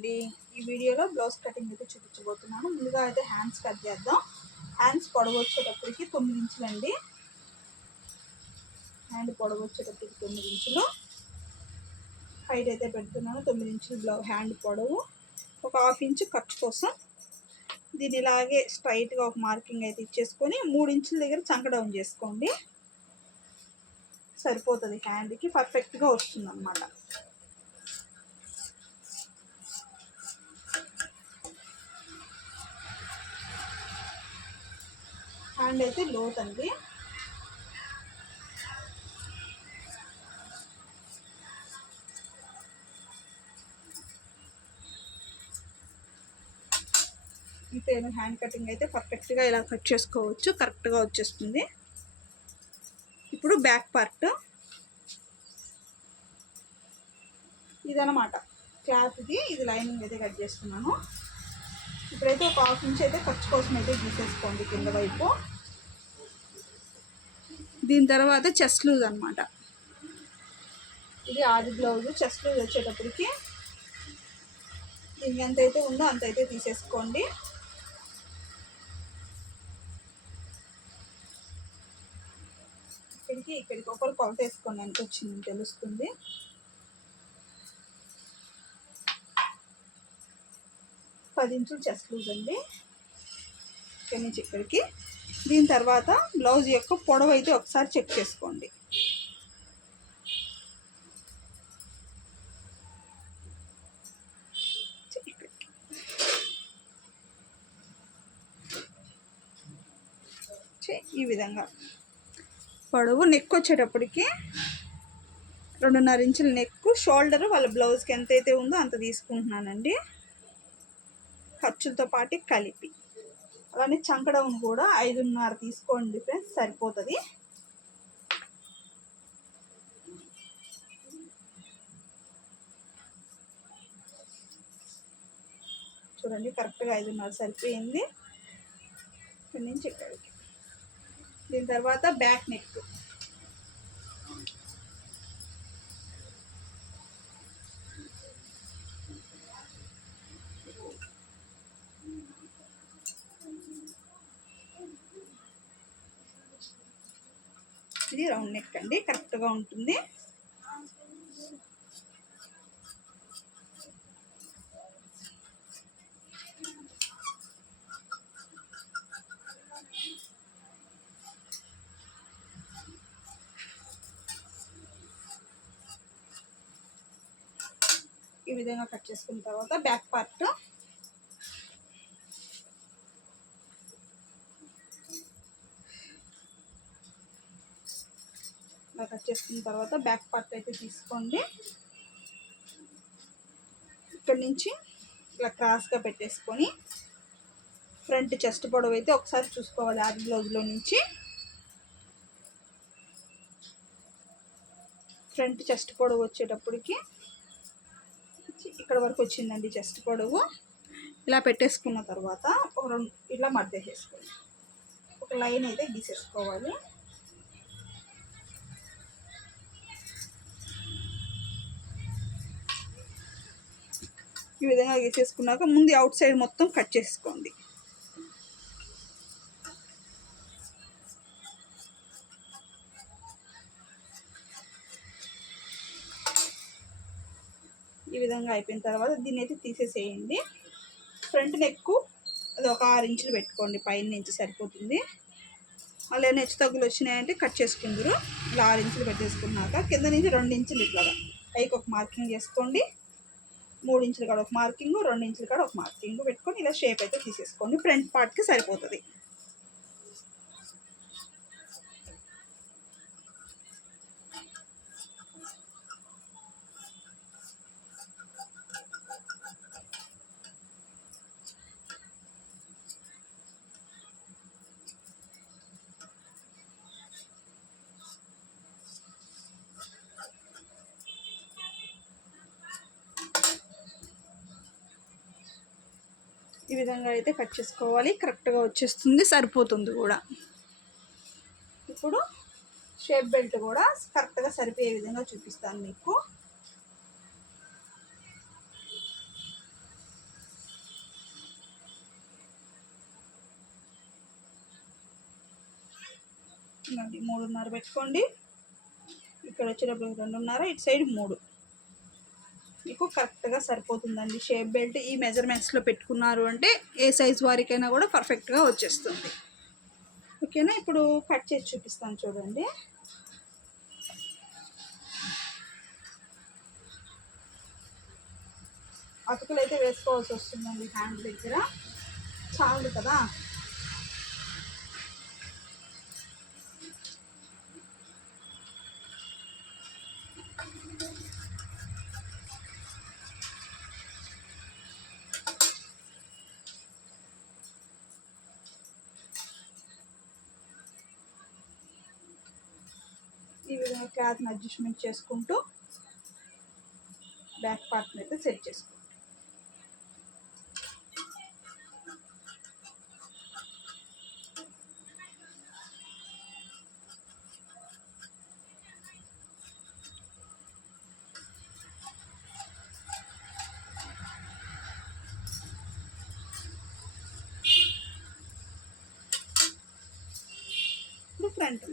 అండి ఈ వీడియోలో బ్లౌజ్ కటింగ్ అయితే చూపించబోతున్నాను. ముందుగా అయితే హ్యాండ్స్ కట్ చేద్దాం. హ్యాండ్స్ పొడవు వచ్చేటప్పటికి తొమ్మిది ఇంచులండి. హ్యాండ్ పొడవు వచ్చేటప్పటికి తొమ్మిది ఇంచులు. హైట్ అయితే పెడుతున్నాను. తొమ్మిది ఇంచులు బ్లౌ హ్యాండ్ పొడవు. ఒక హాఫ్ ఇంచు ఖర్చు కోసం దీన్ని ఇలాగే స్ట్రైట్గా ఒక మార్కింగ్ అయితే ఇచ్చేసుకొని మూడు ఇంచుల దగ్గర చంక డౌన్ చేసుకోండి. సరిపోతుంది హ్యాండ్కి పర్ఫెక్ట్గా వస్తుంది అన్నమాట హ్యాండ్ అయితే లోత్ అండి ఇంతే హ్యాండ్ కటింగ్ అయితే పర్ఫెక్ట్గా ఇలా కట్ చేసుకోవచ్చు కరెక్ట్గా వచ్చేస్తుంది. ఇప్పుడు బ్యాక్ పార్ట్. ఇదనమాట క్లాత్ ఇది ఇది లైనింగ్ అయితే కట్ చేస్తున్నాను. ఇప్పుడైతే ఒక హాఫ్ ఇంచ్ అయితే ఖర్చు కోసం అయితే గీసేసుకోండి కింద వైపు. దీని తర్వాత చెస్ట్ లూజ్ అనమాట ఇది ఆది బ్లౌజ్ చెస్ట్ లూజ్ వచ్చేటప్పటికి దీనికి ఎంత అయితే ఉందో అంత అయితే తీసేసుకోండి. ఇక్కడికి ఇక్కడికి ఒకరు కొలత వేసుకోండి ఎంత వచ్చింది తెలుస్తుంది. పది ఇంచులు చెస్ట్ లూజ్ అండి. ఇక్కడి నుంచి ఇక్కడికి దీని తర్వాత బ్లౌజ్ యొక్క పొడవు అయితే ఒకసారి చెక్ చేసుకోండి. ఈ విధంగా. పొడవు నెక్ వచ్చేటప్పటికి రెండున్నర ఇంచుల నెక్ షోల్డర్ వాళ్ళ బ్లౌజ్కి ఎంత అయితే ఉందో అంత తీసుకుంటున్నానండి. ఖర్చులతో పాటు కలిపి. అలానే చంకడౌన్ కూడా ఐదున్నర తీసుకోండి ఫ్రెండ్స్ సరిపోతుంది. చూడండి కరెక్ట్గా ఐదున్నర సరిపోయింది. ఇక్కడి నుంచి ఇక్కడికి. దీని తర్వాత బ్యాక్ నెక్ ఇది రౌండ్ నెక్ అండి కరెక్ట్గా ఉంటుంది. ఈ విధంగా కట్ చేసుకున్న తర్వాత బ్యాక్ పార్ట్ కట్ చేసుకున్న తర్వాత బ్యాక్ పార్ట్ అయితే తీసుకోండి. ఇక్కడ నుంచి ఇలా క్రాస్గా పెట్టేసుకొని ఫ్రంట్ చెస్ట్ పొడవు అయితే ఒకసారి చూసుకోవాలి ఆది బ్లౌజ్లో నుంచి. ఫ్రంట్ చెస్ట్ పొడవు వచ్చేటప్పటికి ఇక్కడ వరకు వచ్చిందండి చెస్ట్ పొడవు. ఇలా పెట్టేసుకున్న తర్వాత ఒక రెండు ఇలా మర్దేసేసుకోండి ఒక లైన్ అయితే గీసేసుకోవాలి. ఈ విధంగా గీసేసుకున్నాక ముందు అవుట్ సైడ్ మొత్తం కట్ చేసుకోండి. ఈ విధంగా అయిపోయిన తర్వాత దీన్ని అయితే తీసేసేయండి. ఫ్రంట్ నెక్ అది ఒక ఆరు ఇంచులు పెట్టుకోండి పైన నుంచి సరిపోతుంది. మళ్ళీ ఏమైనా హెచ్చు తగ్గులు వచ్చినాయంటే కట్ చేసుకుందరు. ఇలా ఆరు ఇంచులు పెట్టేసుకున్నాక కింద నుంచి రెండు ఇంచులు ఇట్లాగా. పైకి ఒక మార్కింగ్ చేసుకోండి. మూడు ఇంచులు కాడ ఒక మార్కింగ్ రెండు ఇంచులు కాడ ఒక మార్కింగ్ పెట్టుకొని ఇలా షేప్ అయితే తీసేసుకోండి. ఫ్రంట్ పార్ట్కి సరిపోతుంది. ఈ విధంగా అయితే కట్ చేసుకోవాలి. కరెక్ట్గా వచ్చేస్తుంది సరిపోతుంది కూడా. ఇప్పుడు షేప్ బెల్ట్ కూడా కరెక్ట్గా సరిపోయే విధంగా చూపిస్తాను మీకు. మూడున్నర పెట్టుకోండి. ఇక్కడ వచ్చేటప్పుడు రెండున్నర ఇటు సైడ్ మూడు. మీకు కరెక్ట్గా సరిపోతుందండి. షేప్ బెల్ట్ ఈ మెజర్మెంట్స్లో పెట్టుకున్నారు అంటే ఏ సైజ్ వారికైనా కూడా పర్ఫెక్ట్గా వచ్చేస్తుంది. ఓకేనా ఇప్పుడు కట్ చేసి చూపిస్తాను చూడండి. అతుకులు అయితే వేసుకోవాల్సి వస్తుందండి హ్యాండ్ దగ్గర. చాలు కదా? క్లాత్ని అడ్జస్ట్మెంట్ చేసుకుంటూ బ్యాక్ పార్ట్ని అయితే సెట్ చేసుకుంటాం ఇప్పుడు ఫ్రంట్